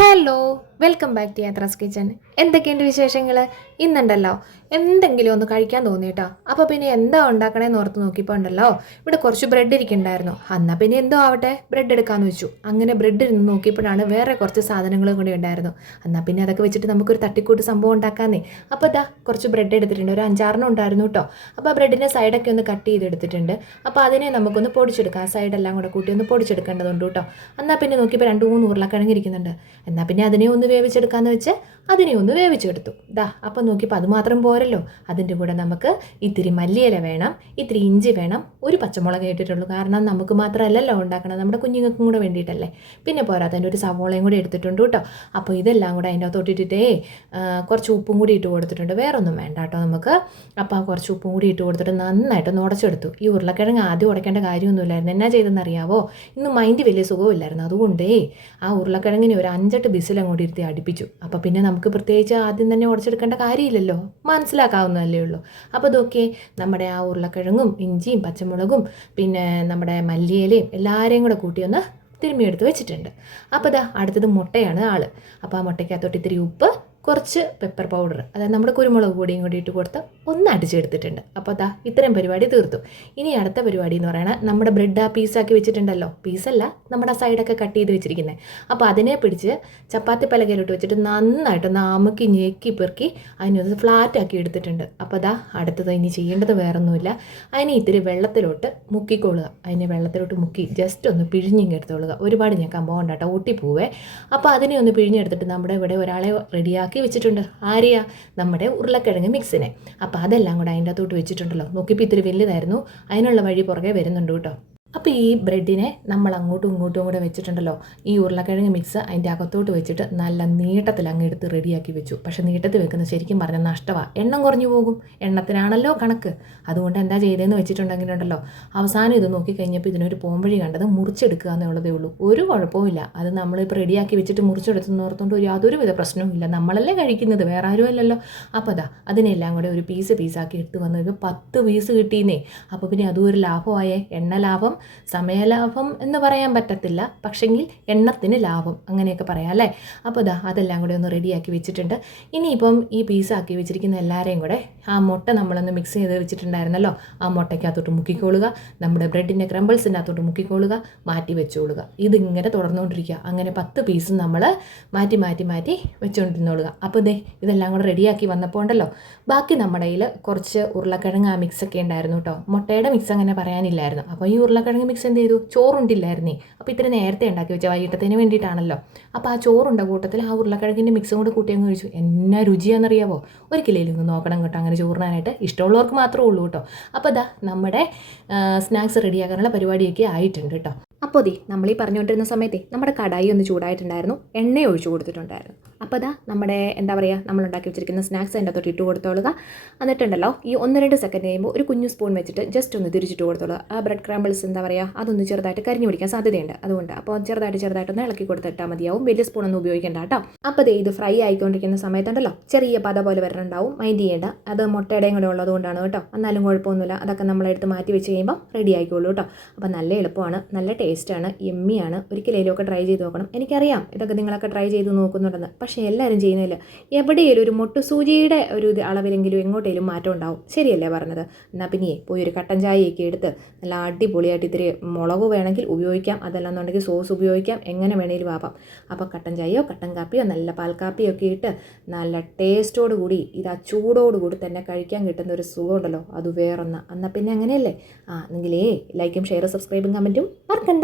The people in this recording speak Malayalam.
Hello, welcome back to Yathra's kitchen. എന്തൊക്കെയുണ്ട് വിശേഷങ്ങൾ? ഇന്നുണ്ടല്ലോ എന്തെങ്കിലും ഒന്ന് കഴിക്കാൻ തോന്നിയിട്ടോ. അപ്പോൾ പിന്നെ എന്താ ഉണ്ടാക്കണേന്ന് ഓർത്ത് നോക്കിയപ്പോൾ ഉണ്ടല്ലോ ഇവിടെ കുറച്ച് ബ്രെഡ് ഇരിക്കുന്നുണ്ടായിരുന്നു. എന്നാൽ പിന്നെ എന്തോ ആവട്ടെ, ബ്രെഡ് എടുക്കാമെന്ന് വെച്ചു. അങ്ങനെ ബ്രെഡ് ഇരുന്ന് നോക്കിയപ്പോഴാണ് വേറെ കുറച്ച് സാധനങ്ങളും കൂടി ഉണ്ടായിരുന്നു. എന്നാൽ പിന്നെ അതൊക്കെ വെച്ചിട്ട് നമുക്കൊരു തട്ടിക്കൂട്ട് സംഭവം ഉണ്ടാക്കാന്നേ. അപ്പോൾ ഇതാ കുറച്ച് ബ്രെഡ് എടുത്തിട്ടുണ്ട്, ഒരു 5-6 ഉണ്ടായിരുന്നു കേട്ടോ. അപ്പോൾ ആ ബ്രെഡിൻ്റെ സൈഡൊക്കെ ഒന്ന് കട്ട് ചെയ്തെടുത്തിട്ടുണ്ട്. അപ്പോൾ അതിനെ നമുക്കൊന്ന് പൊടിച്ചെടുക്കാം. ആ സൈഡെല്ലാം കൂടെ കൂട്ടി ഒന്ന് പൊടിച്ചെടുക്കേണ്ടതുണ്ട് കേട്ടോ. എന്നാൽ പിന്നെ നോക്കിയപ്പോൾ 2-3 ഉരുളക്കിഴങ്ങ് ഇരിക്കുന്നുണ്ട്. എന്നാൽ പിന്നെ അതിനെ ഒന്ന് വേവിച്ചെടുക്കാമെന്ന് വെച്ച് അതിനെ ഒന്ന് വേവിച്ചെടുത്തു. അപ്പം നോക്കിയപ്പോൾ അത് മാത്രം പോരല്ലോ, അതിൻ്റെ കൂടെ നമുക്ക് ഇത്തിരി മല്ലിയില വേണം, ഇത്തിരി ഇഞ്ചി വേണം, ഒരു പച്ചമുളക് ഇട്ടിട്ടുള്ളൂ. കാരണം നമുക്ക് മാത്രമല്ലല്ലോ ഉണ്ടാക്കണം, നമ്മുടെ കുഞ്ഞുങ്ങൾക്കും കൂടെ വേണ്ടിയിട്ടല്ലേ. പിന്നെ പോരാത്തതിൻ്റെ ഒരു സവോളയും കൂടി എടുത്തിട്ടുണ്ട് കേട്ടോ. അപ്പോൾ ഇതെല്ലാം കൂടെ അതിൻ്റെ അകത്തോട്ട് ഇട്ടിട്ടേ കുറച്ച് ഉപ്പും കൂടി ഇട്ട് കൊടുത്തിട്ടുണ്ട്. വേറെ ഒന്നും വേണ്ട കേട്ടോ നമുക്ക്. അപ്പോൾ ആ കുറച്ച് ഉപ്പും കൂടി ഇട്ട് കൊടുത്തിട്ട് നന്നായിട്ട് ഉടച്ചെടുത്തു. ഈ ഉരുളക്കിഴങ്ങ് ആദ്യം ഉടയ്ക്കേണ്ട കാര്യമൊന്നുമില്ലായിരുന്നു. എന്നാ ചെയ്തെന്ന് അറിയാവോ? ഇന്ന് മൈൻഡ് വലിയ സുഖമില്ലായിരുന്നു. അതുകൊണ്ടേ ആ ഉരുളക്കിഴങ്ങിനെ ഒരു 5-8 ബിസിൽ അങ്ങോട്ട് ഇരുത്തി അടുപ്പിച്ചു. അപ്പോൾ പിന്നെ നമുക്ക് പ്രത്യേകിച്ച് ആദ്യം തന്നെ ഉടച്ചെടുക്കേണ്ട കാര്യമില്ലല്ലോ, മനസ്സിലാക്കാവുന്നതല്ലേ ഉള്ളൂ. അപ്പോൾ ഇതൊക്കെ നമ്മുടെ ആ ഉരുളക്കിഴങ്ങും ഇഞ്ചിയും പച്ചമുളകും പിന്നെ നമ്മുടെ മല്ലിയിലയും എല്ലാവരെയും കൂടെ കൂട്ടിയൊന്ന് തിരുമ്മിയെടുത്ത് വെച്ചിട്ടുണ്ട്. അപ്പോൾ ഇതാ അടുത്തത് മുട്ടയാണ് ആൾ. അപ്പോൾ ആ മുട്ടയ്ക്കകത്തോട്ട് ഇത്തിരി ഉപ്പ്, കുറച്ച് പെപ്പർ പൗഡർ, അതായത് നമ്മുടെ കുരുമുളക് പൊടിയും കൂടി ഇട്ട് കൊടുത്ത് ഒന്ന് അടിച്ചെടുത്തിട്ടുണ്ട്. അപ്പോൾ അതാ ഇത്രയും പരിപാടി തീർത്തു. ഇനി അടുത്ത പരിപാടി എന്ന് പറയുന്നത് നമ്മുടെ ബ്രെഡ് ആ പീസാക്കി വെച്ചിട്ടുണ്ടല്ലോ, പീസല്ല നമ്മുടെ സൈഡൊക്കെ കട്ട് ചെയ്ത് വെച്ചിരിക്കുന്നത്. അപ്പോൾ അതിനെ പിടിച്ച് ചപ്പാത്തി പലകയിലോട്ട് വെച്ചിട്ട് നന്നായിട്ടൊന്ന് അമുക്കി ഞെക്കി പെറുക്കി അതിനൊന്ന് ഫ്ലാറ്റാക്കി എടുത്തിട്ടുണ്ട്. അപ്പോൾ അതാ അടുത്തത് ഇനി ചെയ്യേണ്ടത് വേറൊന്നുമില്ല. അതിനെ ഇത്തിരി വെള്ളത്തിലോട്ട് മുക്കിക്കൊള്ളുക. അതിനെ വെള്ളത്തിലോട്ട് മുക്കി ജസ്റ്റ് ഒന്ന് പിഴിഞ്ഞെടുത്തോളുക. ഒരുപാട് ഞാൻ കമ്പോണ്ട് കേട്ടോ, ഊട്ടിപ്പോവേ. അപ്പോൾ അതിനെ ഒന്ന് പിഴിഞ്ഞെടുത്തിട്ട് നമ്മുടെ ഇവിടെ ഒരാളെ റെഡിയാക്കി വെച്ചിട്ടുണ്ട്. ആരെയാ? നമ്മുടെ ഉരുളക്കിഴങ്ങ് മിക്സിനെ. അപ്പോൾ അതെല്ലാം കൂടെ അതിൻ്റെ അകത്തോട്ട് വെച്ചിട്ടുണ്ടല്ലോ. നോക്കിയപ്പോൾ ഇത്തിരി വലുതായിരുന്നു, അതിനുള്ള വഴി പുറകെ വരുന്നുണ്ട് കേട്ടോ. അപ്പോൾ ഈ ബ്രെഡിനെ നമ്മൾ അങ്ങോട്ടും ഇങ്ങോട്ടും കൂടെ വെച്ചിട്ടുണ്ടല്ലോ, ഈ ഉരുളക്കിഴങ്ങ് മിക്സ് അതിൻ്റെ അകത്തോട്ട് വെച്ചിട്ട് നല്ല നീട്ടത്തിൽ അങ്ങ് എടുത്ത് റെഡിയാക്കി വെച്ചു. പക്ഷേ നീട്ടത്തിൽ വെക്കുന്നത് ശരിക്കും പറഞ്ഞാൽ നഷ്ടമാണ്, എണ്ണം കുറഞ്ഞു പോകും. എണ്ണത്തിനാണല്ലോ കണക്ക്. അതുകൊണ്ട് എന്താ ചെയ്തതെന്ന് വെച്ചിട്ടുണ്ടെങ്കിലുണ്ടല്ലോ, അവസാനം ഇത് നോക്കിക്കഴിഞ്ഞപ്പോൾ ഇതിനൊരു പോംവഴി കണ്ടത് മുറിച്ചെടുക്കുക എന്നുള്ളതേ ഉള്ളൂ. ഒരു കുഴപ്പമില്ല. അത് നമ്മളിപ്പോൾ റെഡിയാക്കി വെച്ചിട്ട് മുറിച്ചെടുത്തെന്ന് ഓർത്തുകൊണ്ട് യാതൊരുവിധ പ്രശ്നവും ഇല്ല. നമ്മളല്ലേ കഴിക്കുന്നത്, വേറെ ആരും അല്ലല്ലോ. അപ്പോൾ അതാ അതിനെല്ലാം കൂടെ ഒരു പീസാക്കി എടുത്ത് വന്നു. ഇപ്പോൾ 10 പീസ് കിട്ടിയെന്നേ. അപ്പോൾ പിന്നെ അതും ഒരു ലാഭമായേ. എണ്ണ ലാഭം, സമയലാഭം എന്ന് പറയാൻ പറ്റത്തില്ല, പക്ഷെങ്കിൽ എണ്ണത്തിന് ലാഭം, അങ്ങനെയൊക്കെ പറയാം അല്ലേ. അപ്പോൾ ഇതാ അതെല്ലാം കൂടെ ഒന്ന് റെഡിയാക്കി വെച്ചിട്ടുണ്ട്. ഇനിയിപ്പം ഈ പീസാക്കി വെച്ചിരിക്കുന്ന എല്ലാവരെയും കൂടെ ആ മുട്ട നമ്മളൊന്ന് മിക്സ് ചെയ്ത് വെച്ചിട്ടുണ്ടായിരുന്നല്ലോ, ആ മുട്ടയ്ക്കകത്തോട്ട് മുക്കിക്കൊള്ളുക, നമ്മുടെ ബ്രെഡിൻ്റെ ക്രംബിൾസിൻ്റെ അകത്തോട്ട് മുക്കിക്കൊള്ളുക, മാറ്റി വെച്ചുകൊള്ളുക. ഇതിങ്ങനെ തുടർന്നുകൊണ്ടിരിക്കുക. അങ്ങനെ 10 പീസും നമ്മൾ മാറ്റി വെച്ചുകൊണ്ടിരുന്നോളുക. അപ്പോൾ ഇതെല്ലാം കൂടെ റെഡിയാക്കി വന്നപ്പോൾ ഉണ്ടല്ലോ, ബാക്കി നമ്മുടെ കയ്യിൽ കുറച്ച് ഉരുളക്കിഴങ്ങ് ആ മിക്സൊക്കെ ഉണ്ടായിരുന്നു കേട്ടോ. മുട്ടയുടെ മിക്സ് അങ്ങനെ പറയാനില്ലായിരുന്നു. അപ്പോൾ ഈ ഉരുളക്കിഴങ്ങ് മിക്സ് എന്ത് ചെയ്തു? ചോറുണ്ടില്ലായിരുന്നേ. അപ്പോൾ ഇത്തിരി നേരത്തെ ഉണ്ടാക്കി വെച്ചാൽ വൈകിട്ടത്തിന് വേണ്ടിയിട്ടാണല്ലോ. അപ്പോൾ ആ ചോറുണ്ട കൂട്ടത്തിൽ ആ ഉരുളക്കിഴങ്ങിൻ്റെ മിക്സും കൂടെ കൂട്ടി അങ്ങ് കഴിച്ചു. എന്നാ രുചിയാണെന്നറിയാവോ? ഒരിക്കലും ഒന്ന് നോക്കണം കേട്ടോ, അങ്ങനെ ചോറിനാനായിട്ട്. ഇഷ്ടമുള്ളവർക്ക് മാത്രമേ ഉള്ളൂ കേട്ടോ. അപ്പോൾ നമ്മുടെ സ്നാക്സ് റെഡിയാക്കാനുള്ള പരിപാടിയൊക്കെ ആയിട്ടുണ്ട് കേട്ടോ. അപ്പോൾ നമ്മളീ പറഞ്ഞുകൊണ്ടിരുന്ന സമയത്തെ നമ്മുടെ കടായി ഒന്ന് ചൂടായിട്ടുണ്ടായിരുന്നു, എണ്ണ ഒഴിച്ചു കൊടുത്തിട്ടുണ്ടായിരുന്നു. അപ്പോൾ നമ്മുടെ എന്താ പറയുക, നമ്മൾ ഉണ്ടാക്കി വെച്ചിരിക്കുന്ന സ്നാക്സ് അതിൻ്റെ അകത്തോട്ട് ഇട്ട് കൊടുത്തോളുക. എന്നിട്ടുണ്ടല്ലോ ഈ 1-2 സെക്കൻഡ് കഴിയുമ്പോൾ ഒരു കുഞ്ഞു സ്പൂൺ വെച്ചിട്ട് ജസ്റ്റ് ഒന്ന് തിരിച്ചിട്ട് കൊടുത്തോളുക. ആ ബ്രെഡ് ക്രാമ്പിൾസ് എന്താ പറയുക, അതൊന്ന് ചെറുതായിട്ട് കരിഞ്ഞു പിടിക്കാൻ സാധ്യതയുണ്ട്. അതുകൊണ്ട് അപ്പോൾ ചെറുതായിട്ടൊന്ന് ഇളക്കി കൊടുത്തിട്ടാൽ മതിയാവും. വലിയ സ്പൂണൊന്നും ഉപയോഗിക്കേണ്ട കേട്ടോ. അപ്പോൾ ഇത് ഫ്രൈ ആയിക്കൊണ്ടിരിക്കുന്ന സമയത്തുണ്ടല്ലോ ചെറിയ പത പോലെ വരണുണ്ടാവും, മൈൻഡ് ചെയ്യേണ്ട. അത് മുട്ടയുടെയും കൂടെ ഉള്ളതുകൊണ്ടാണ് കേട്ടോ. എന്നാലും കുഴപ്പമൊന്നുമില്ല. അതൊക്കെ നമ്മളെടുത്ത് മാറ്റി വെച്ച് കഴിയുമ്പോൾ റെഡി ആയിക്കോളൂ കേട്ടോ. അപ്പോൾ നല്ല എളുപ്പമാണ്, നല്ല ടേസ്റ്റാണ്, യമ്മിയാണ്. ഒരിക്കലും ഒക്കെ ട്രൈ ചെയ്ത് നോക്കണം. എനിക്കറിയാം ഇതൊക്കെ നിങ്ങളൊക്കെ ട്രൈ ചെയ്ത് നോക്കുന്നുണ്ടെന്ന്. പക്ഷേ എല്ലാവരും ചെയ്യുന്നില്ല. എവിടെയെങ്കിലും ഒരു മുട്ടുസൂചിയുടെ ഒരു അളവിലെങ്കിലും എങ്ങോട്ടേലും മാറ്റം ഉണ്ടാവും. ശരിയല്ലേ പറഞ്ഞത്? എന്നാൽ പിന്നെ പോയി ഒരു കട്ടൻ ചായയൊക്കെ എടുത്ത് നല്ല അടിപൊളിയായിട്ട് ഇത്തിരി മുളക് വേണമെങ്കിൽ ഉപയോഗിക്കാം, അതല്ലെന്നുണ്ടെങ്കിൽ സോസ് ഉപയോഗിക്കാം, എങ്ങനെ വേണമെങ്കിലും ആവാം. അപ്പോൾ കട്ടൻ ചായയോ കട്ടൻ കാപ്പിയോ നല്ല പാൽ കാപ്പിയോ ഒക്കെ ഇട്ട് നല്ല ടേസ്റ്റോട് കൂടി ഇത് ആ ചൂടോടുകൂടി തന്നെ കഴിക്കാൻ കിട്ടുന്ന ഒരു സുഖമുണ്ടല്ലോ, അത് വേറൊന്ന്. എന്നാൽ പിന്നെ അങ്ങനെയല്ലേ. എന്നെങ്കിലേ ലൈക്കും ഷെയറും സബ്സ്ക്രൈബും കമൻറ്റും മറക്കണ്ട.